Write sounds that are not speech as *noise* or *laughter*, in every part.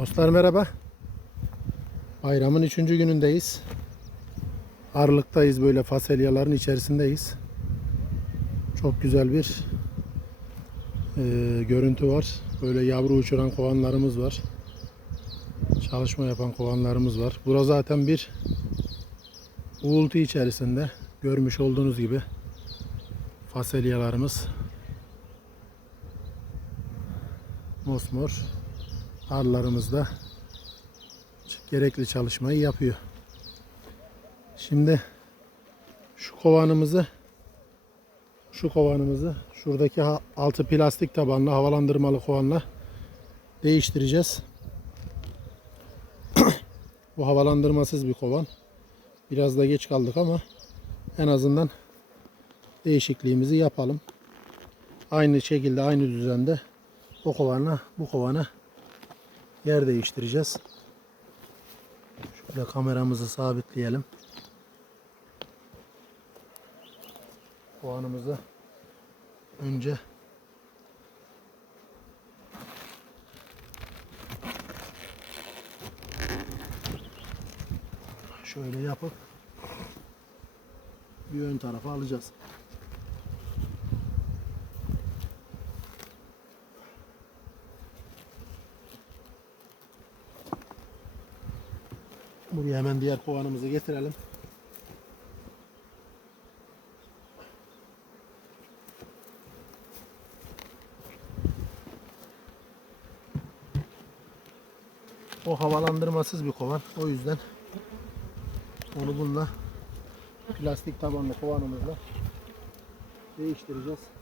Dostlar merhaba. Bayramın üçüncü günündeyiz. Arlıktayız böyle faselyaların içerisindeyiz. Çok güzel bir e, görüntü var. Böyle yavru uçuran kovanlarımız var. Çalışma yapan kovanlarımız var. Bura zaten bir uğultu içerisinde. Görmüş olduğunuz gibi faselyalarımız mosmor arılarımız da gerekli çalışmayı yapıyor. Şimdi şu kovanımızı şu kovanımızı şuradaki altı plastik tabanlı havalandırmalı kovanla değiştireceğiz. *clears throat* Bu havalandırmasız bir kovan. Biraz da geç kaldık ama en azından değişikliğimizi yapalım. Aynı şekilde aynı düzende o kovana bu kovana yer değiştireceğiz. Şöyle kameramızı sabitleyelim. Kovanımızı önce şöyle yapıp bir ön tarafa alacağız. Buraya diğer kovanımızı getirelim. O havalandırmasız bir kovan. O yüzden onu bununla plastik tabanlı kovanımızla değiştireceğiz.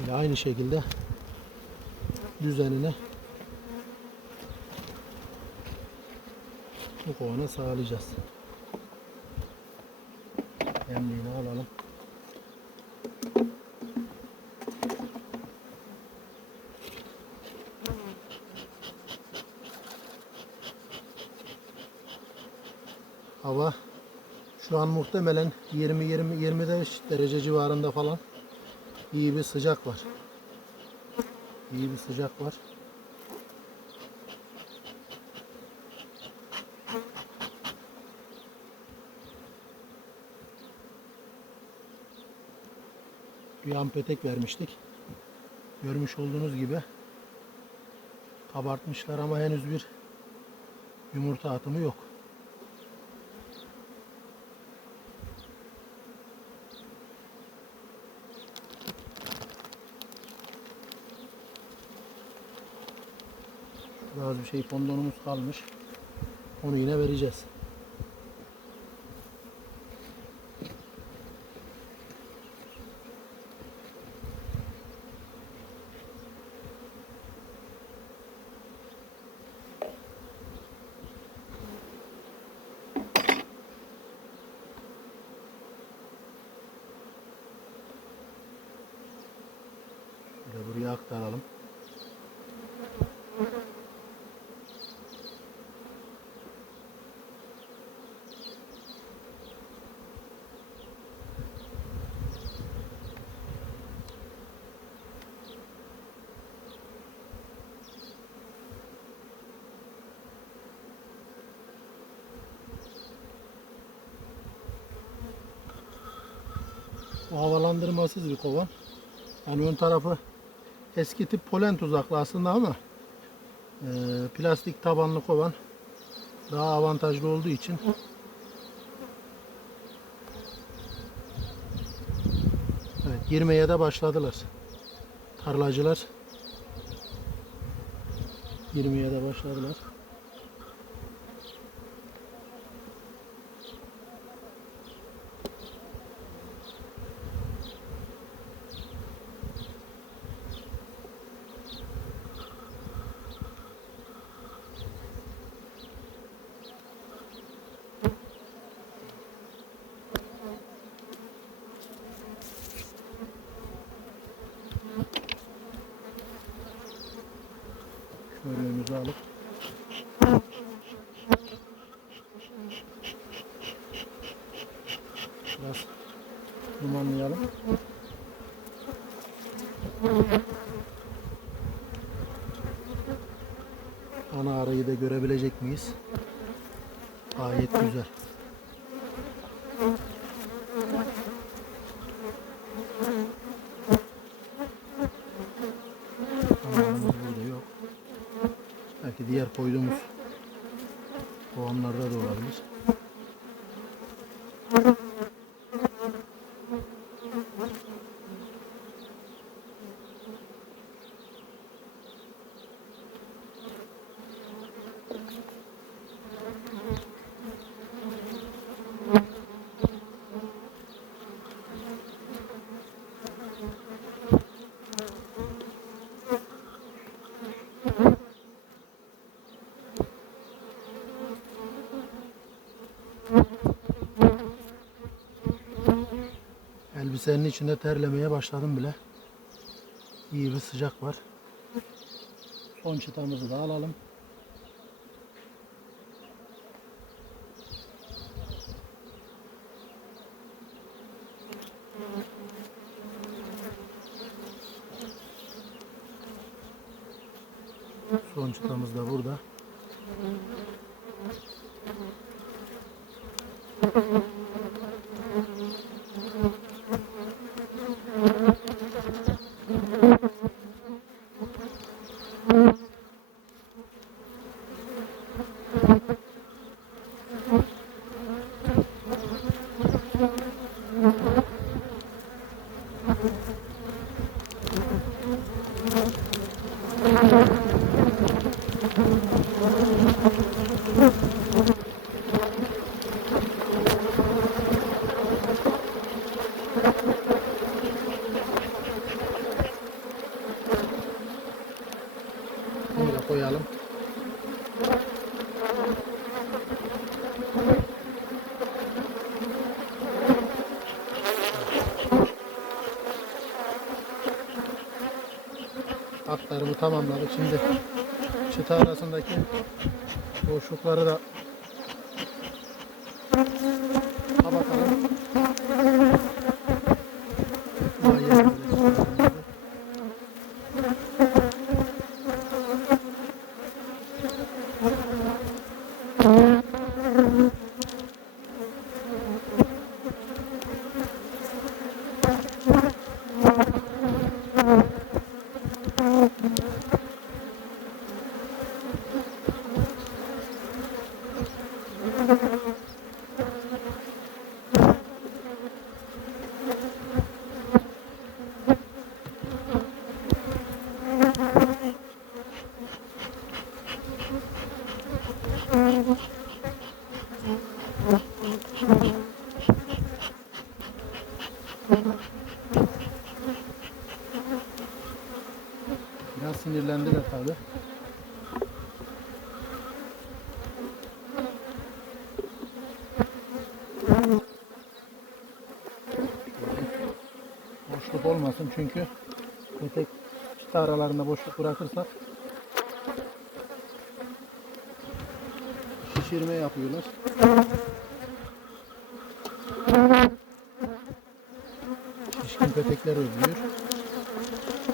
Şimdi aynı şekilde düzenini bu kovana sağlayacağız. Yemliğini alalım. Hava şu an muhtemelen 20-20-25 derece civarında falan iyi bir sıcak var. İyi bir sıcak var. Bir yan petek vermiştik. Görmüş olduğunuz gibi kabartmışlar ama henüz bir yumurta atımı yok. Az bir şey fondonumuz kalmış. Onu yine vereceğiz. Buraya aktaralım. Bu havalandırmasız bir kovan. Yani ön tarafı eski tip polen tuzaklı aslında ama e, plastik tabanlı kovan daha avantajlı olduğu için evet, girmeye de başladılar. Tarlacılar girmeye de başladılar. Dumanlayalım. Ana arayı da görebilecek miyiz? Gayet güzel. Belki diğer koyduğumuz kovanlarda da olabilir. Elbisenin içinde terlemeye başladım bile. İyi bir sıcak var. Son çıtamızı da alalım. Son çıtamız da burada. Da koyalım. Atlarımı tamamladık. Şimdi çıta arasındaki boşlukları da kapatalım. Daha yerleri çıkartalım. Biraz sinirlendiler tabi. Boşluk olmasın çünkü petek çıta aralarında boşluk bırakırsak şişirme yapıyorlar. Şişkin petekler özlüyor.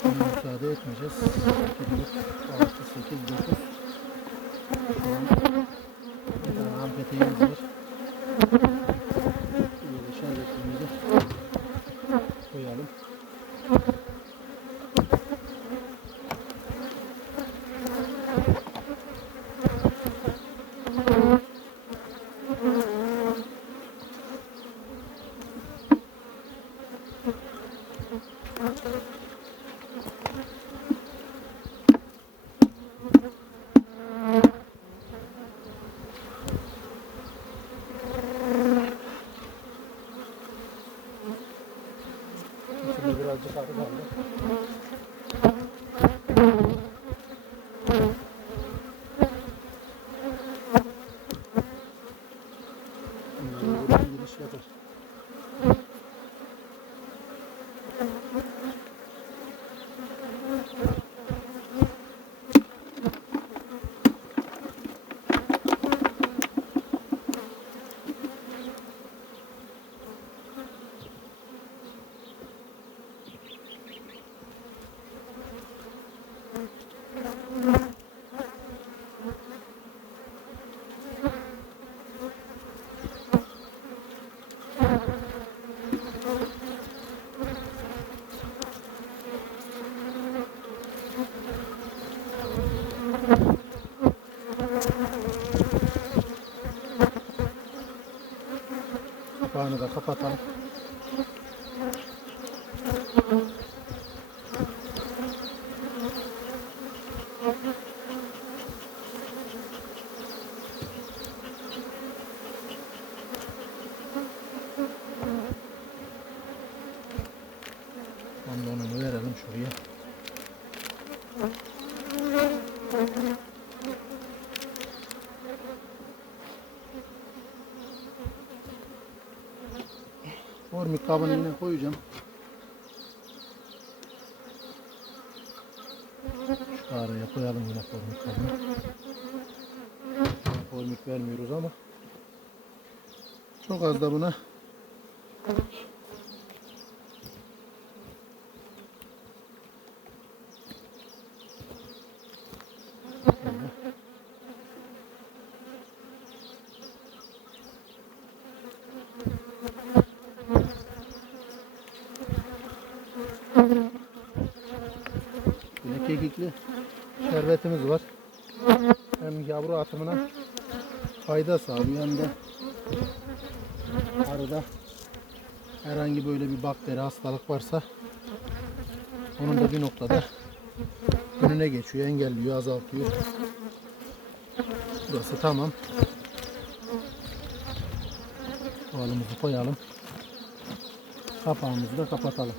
Buna müsaade etmeyeceğiz. 2, 4, 6, 8, 9. Şu an bir tane var. Kapağını da kapatalım. Formik kabını yine koyacağım. Şu araya koyalım yine formik kabını. Formik vermiyoruz ama çok az da buna Kekikli şerbetimiz var. Hem yavru atımına fayda sağlıyor hem de arada herhangi böyle bir bakteri hastalık varsa onun da bir noktada önüne geçiyor, engelliyor, azaltıyor. Burası tamam. Kovalımızı koyalım. Kapağımızı da kapatalım.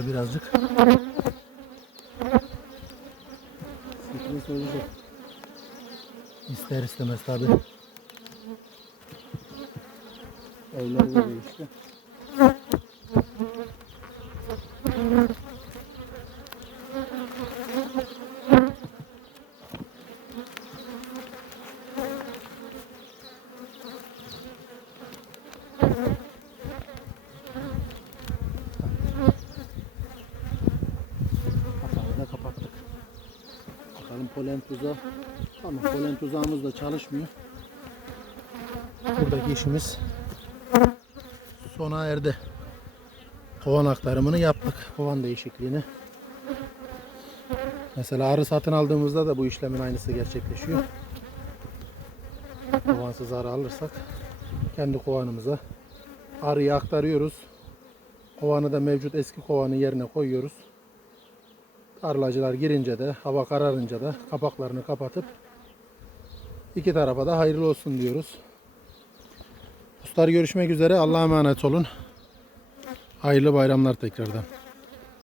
Var birazcık. Stres olacak. İster istemez tabi. Evler böyle işte. Kapağı da kapattık. Bakalım polen tuzağı. Tamam polen tuzağımız da çalışmıyor. Buradaki işimiz sona erdi. Kovan aktarımını yaptık. Kovan değişikliğini. Mesela arı satın aldığımızda da bu işlemin aynısı gerçekleşiyor. Kovansız arı alırsak kendi kovanımıza arıyı aktarıyoruz. Kovanı da mevcut eski kovanın yerine koyuyoruz. Tarlacılar girince de hava kararınca da kapaklarını kapatıp iki tarafa da hayırlı olsun diyoruz. Dostlar görüşmek üzere. Allah'a emanet olun. Hayırlı bayramlar tekrardan.